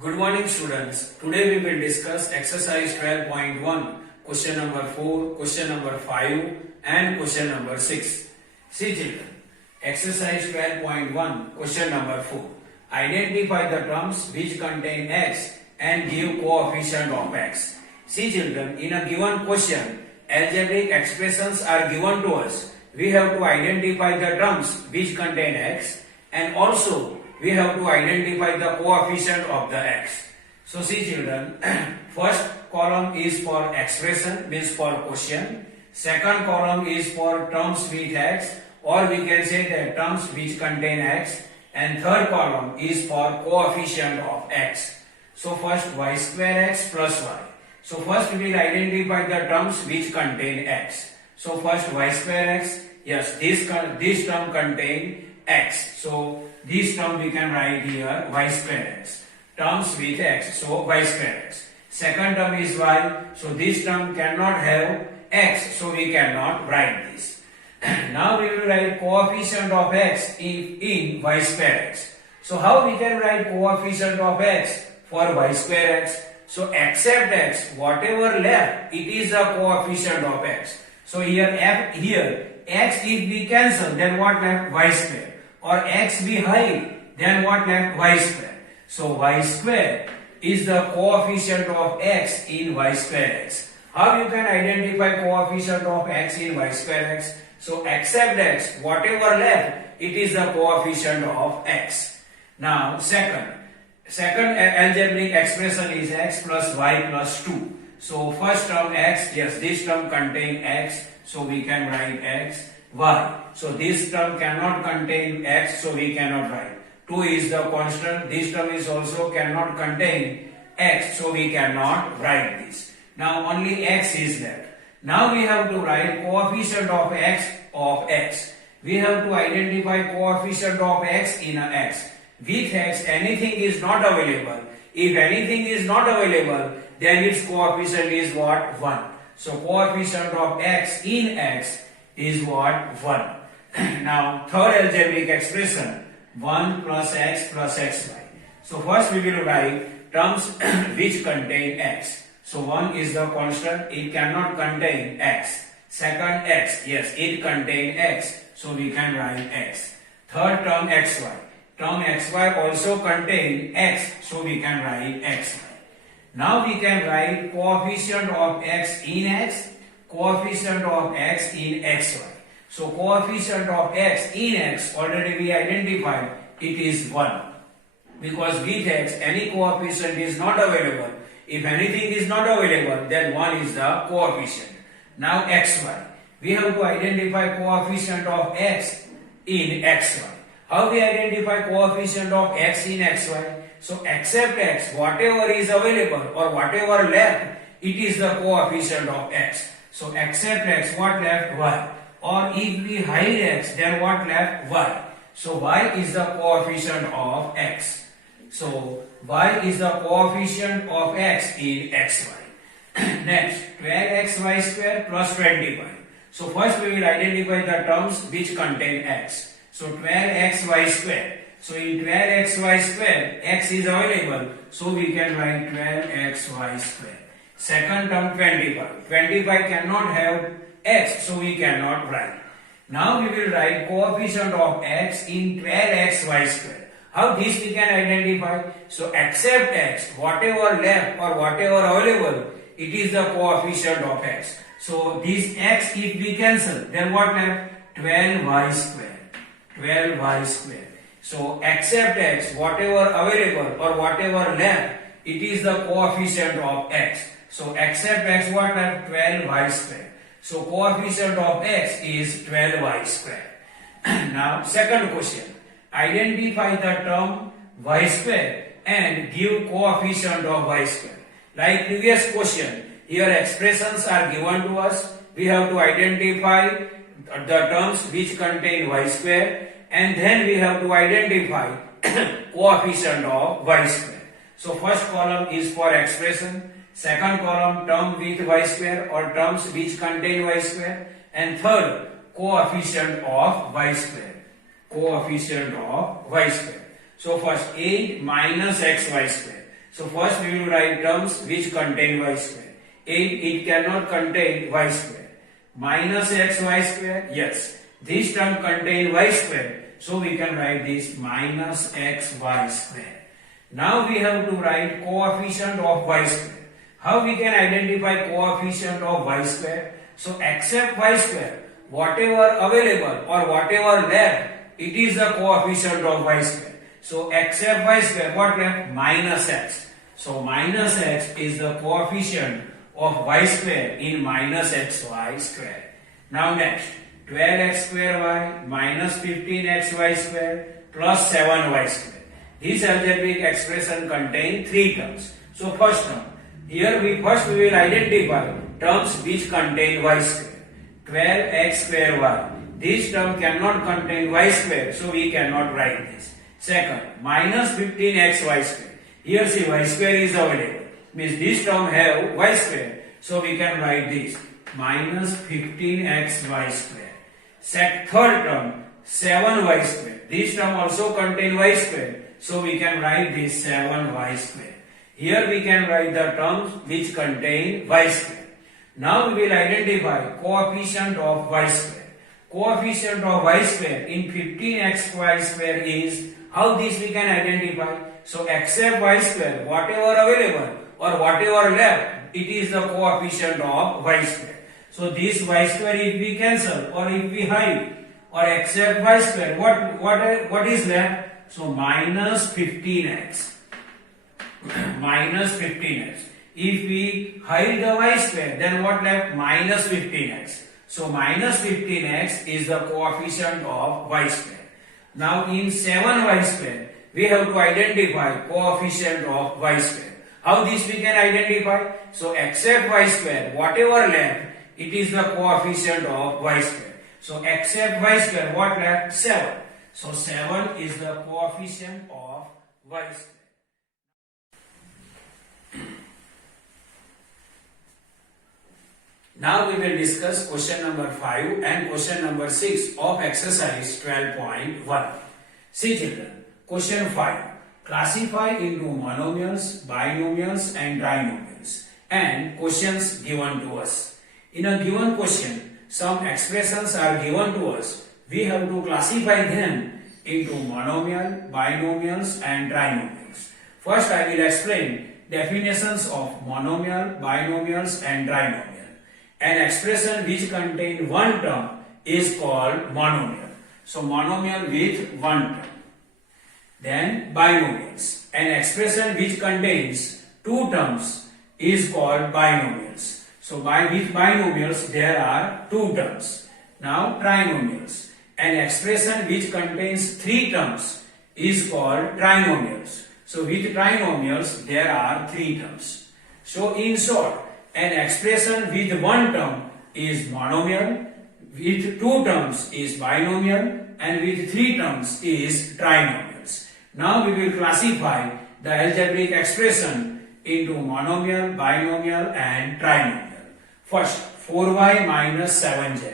Good morning students. Today we will discuss exercise 12.1, question number 4, question number 5 and question number 6. See children, exercise 12.1, question number 4. Identify the terms which contain x and give coefficient of x. See children, in a given question, algebraic expressions are given to us. We have to identify the terms which contain x and also we have to identify the coefficient of the x. So see children, first column is for expression, means for question. Second column is for terms with x, or we can say that terms which contain x. And third column is for coefficient of x. So first y square x plus y. So first we will identify the terms which contain x. So first y square x, yes, this term contain x. So this term we can write here y square x. Terms with x, so y square x. Second term is y, so this term cannot have x, so we cannot write this. Now we will write coefficient of x in y square x. So how we can write coefficient of x for y square x? So except x, whatever left, it is the coefficient of x. So here x if we cancel, then what left? Y square. Or x we hide, then what left? Y square. So y square is the coefficient of x in y square x. How you can identify coefficient of x in y square x? So except x, whatever left, it is the coefficient of x. Now second algebraic expression is x plus y plus 2. So first term x, yes, this term contain x, so we can write x. Y. So this term cannot contain x, so we cannot write. 2 is the constant. This term is also cannot contain x, so we cannot write this. Now only x is left. Now we have to write coefficient of x. We have to identify coefficient of x in a x. With x, anything is not available. If anything is not available, then its coefficient is what? 1. So coefficient of x in x is what? 1. Now third algebraic expression, 1 plus x plus xy. So first we will write terms which contain x. So 1 is the constant, it cannot contain x. Second x, yes, it contain x, so we can write x. Third term xy. Term xy also contain x, so we can write xy. Now we can write coefficient of x in x, coefficient of x in xy. So coefficient of x in x already we identified, it is 1. Because with x any coefficient is not available. If anything is not available, then 1 is the coefficient. Now xy. We have to identify coefficient of x in xy. How we identify coefficient of x in xy? So except x, whatever is available or whatever left, it is the coefficient of x. So except x, what left? Y. Or if we hide x, then what left? Y. So y is the coefficient of x. So y is the coefficient of x in xy. Next, 12xy square plus 25. So first we will identify the terms which contain x. So 12xy square. So in 12xy square, x is available, so we can write 12xy square. Second term 25. 25 cannot have x, so we cannot write. Now we will write coefficient of x in 12xy square. How this we can identify? So except x, whatever left or whatever available, it is the coefficient of x. So this x if we cancel, then what left? 12y square. 12y square. So except x, whatever available or whatever left, it is the coefficient of x. So except x, what left? 12y square. So coefficient of x is 12y square. Now second question. Identify the term y square and give coefficient of y square. Like previous question, here expressions are given to us. We have to identify the terms which contain y square and then we have to identify coefficient of y square. So first column is for expression, second column term with y square or terms which contain y square, and third coefficient of y square. Coefficient of y square. So first 8 minus xy square. So first we will write terms which contain y square. It cannot contain y square. Minus xy square, yes. This term contain y square, so we can write this minus xy square. Now we have to write coefficient of y square. How we can identify coefficient of y square? So except y square, whatever available or whatever left, it is the coefficient of y square. So except y square, what left? Minus x. So minus x is the coefficient of y square in minus xy square. Now next, 12x square y minus 15xy square plus 7y square. This algebraic expression contains three terms. So first term, here we will identify terms which contain y square. 12x square y. This term cannot contain y square, so we cannot write this. Second, minus 15xy square. Here see y square is available. Means this term have y square, so we can write this minus 15xy square. Third term, 7y square. This term also contain y square, so we can write this 7y square. Here we can write the terms which contain y square. Now we will identify coefficient of y square. Coefficient of y square in 15xy square is, how this we can identify? So except y square, whatever available or whatever left, it is the coefficient of y square. So this y square if we cancel or if we hide or except y square, what is left? So minus 15x. Minus 15x. If we hide the y square, then what left? Minus 15x. So minus 15x is the coefficient of y square. Now in 7y square, we have to identify coefficient of y square. How this we can identify? So except y square, whatever left, it is the coefficient of y square. So except y square, what left? 7. So 7 is the coefficient of y square. Now we will discuss question number 5 and question number 6 of exercise 12.1. See children, question 5. Classify into monomials, binomials and trinomials, and questions given to us. In a given question, some expressions are given to us. We have to classify them into monomial, binomials and trinomials. First I will explain definitions of monomial, binomials and trinomial. An expression which contains one term is called monomial. So monomial with one term. Then binomials. An expression which contains two terms is called binomials. So with binomials there are two terms. Now trinomials. An expression which contains three terms is called trinomials. So with trinomials there are three terms. So in short, an expression with one term is monomial, with two terms is binomial, and with three terms is trinomials. Now we will classify the algebraic expression into monomial, binomial and trinomial. First, 4y minus 7z.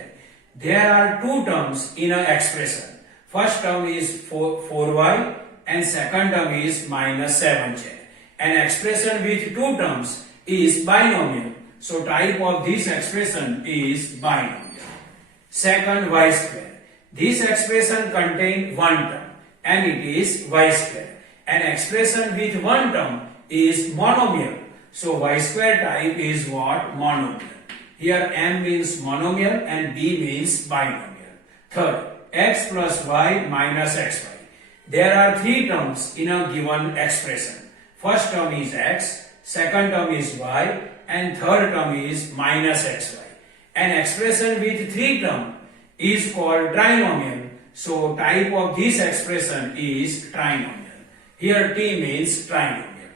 There are two terms in an expression. First term is 4y and second term is minus 7z. An expression with two terms is binomial. So type of this expression is binomial. Second, y square. This expression contains one term and it is y square. An expression with one term is monomial. So y square type is what? Monomial. Here m means monomial and b means binomial. Third, x plus y minus xy. There are three terms in a given expression. First term is x, second term is y, and third term is minus xy. An expression with three terms is called trinomial. So type of this expression is trinomial. Here t means trinomial.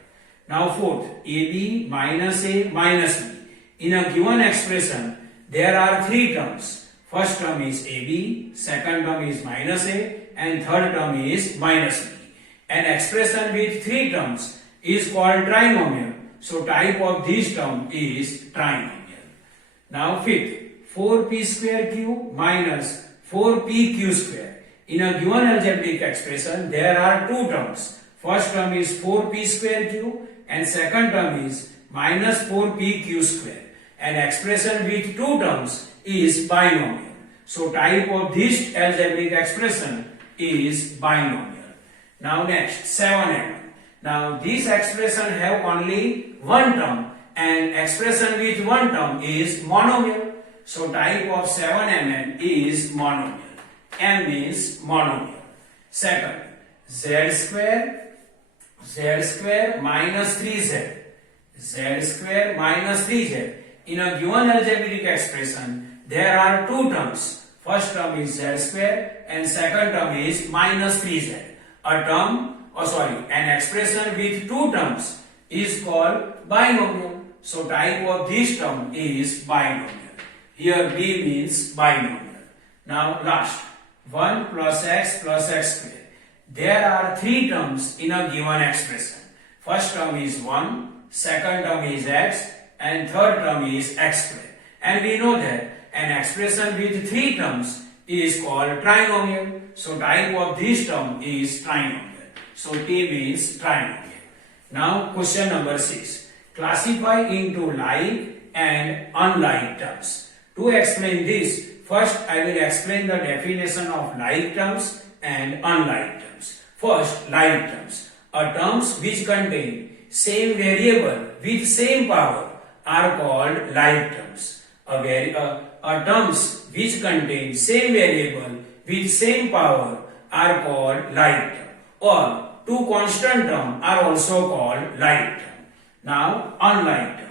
Now fourth, ab minus a minus b. In a given expression, there are three terms. First term is ab, second term is minus a, and third term is minus b. An expression with three terms is called trinomial. So type of this term is trinomial. Now fifth, 4p square q minus 4pq square. In a given algebraic expression, there are two terms. First term is 4p square q and second term is minus 4pq square, and expression with two terms is binomial. So type of this algebraic expression is binomial. Now next 7m. Now this expression have only one term, and expression with one term is monomial. So type of 7mn is monomial. M means monomial. Second, z square minus 3z. Z square minus 3z. In a given algebraic expression, there are two terms. First term is z square and second term is minus 3z. An expression with two terms is called binomial. So type of this term is binomial. Here B means binomial. Now last, 1 plus x square. There are three terms in a given expression. First term is 1, second term is x, and third term is x square. And we know that an expression with three terms is called trinomial. So type of this term is trinomial. So T means trinomial. Now question number 6. Classify into like and unlike terms. To explain this, first I will explain the definition of like terms and unlike terms. First, like terms. Terms which contain same variable with same power are called like terms. Terms which contain same variable with same power are called like term. Or two constant terms are also called like term. Now, unlike term.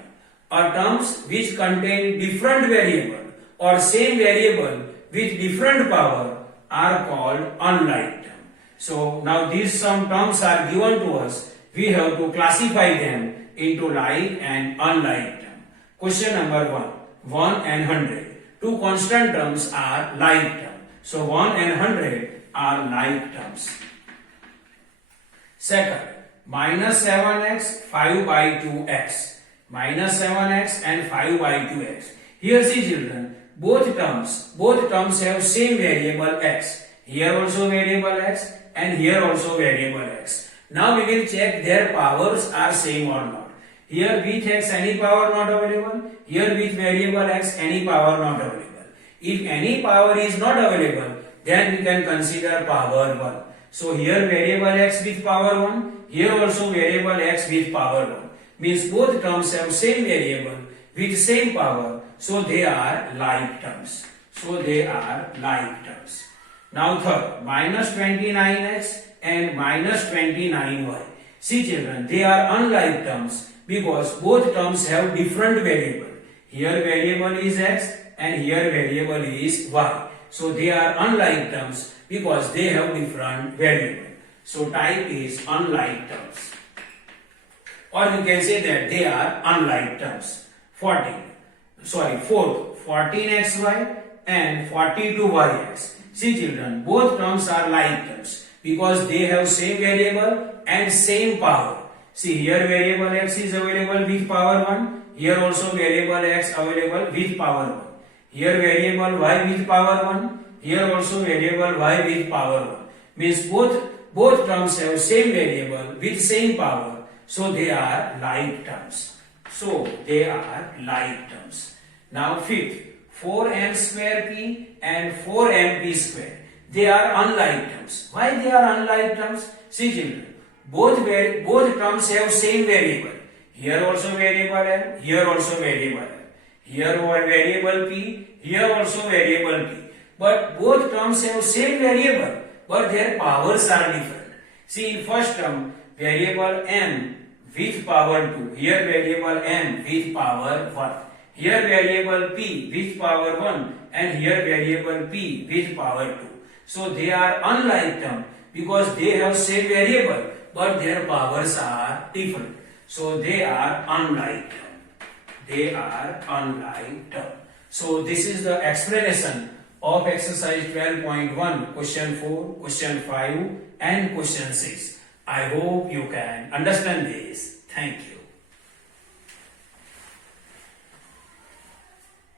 Terms which contain different variable or same variable with different power are called unlike term. So now these some terms are given to us. We have to classify them into like and unlike term. Question number 1. 1 and 100. Two constant terms are like term. So 1 and 100 are like terms. Second, minus 7x 5 by 2x. Minus 7x and 5 by 2x. Here see children, both terms have same variable x. Here also variable x and here also variable x. Now we will check their powers are same or not. Here with x any power not available. Here with variable x any power not available. If any power is not available, then we can consider power 1. So here variable x with power 1. Here also variable x with power 1. Means both terms have same variable with same power. So they are like terms. Now third, minus 29x and minus 29y. See children, they are unlike terms because both terms have different variable. Here variable is x and here variable is y. So they are unlike terms because they have different variable. So type is unlike terms. Or you can say that they are unlike terms. 14xy and 42yx. See children, both terms are like terms because they have same variable and same power. See here variable x is available with power 1. Here also variable x available with power 1. Here variable y with power 1. Here also variable y with power 1. Means both terms have same variable with same power. So they are like terms. Now fifth, 4m square p and 4mp square. They are unlike terms. Why they are unlike terms? See children, both terms have same variable. Here also variable m, here also variable m. Here variable p, here also variable p. But both terms have same variable, but their powers are different. See in first term, variable m with power 2. Here variable m with power 1. Here variable p with power 1 and here variable p with power 2. So they are unlike term because they have same variable but their powers are different. So they are unlike term. So this is the explanation of exercise 12.1, question 4, question 5 and question 6. I hope you can understand this. Thank you.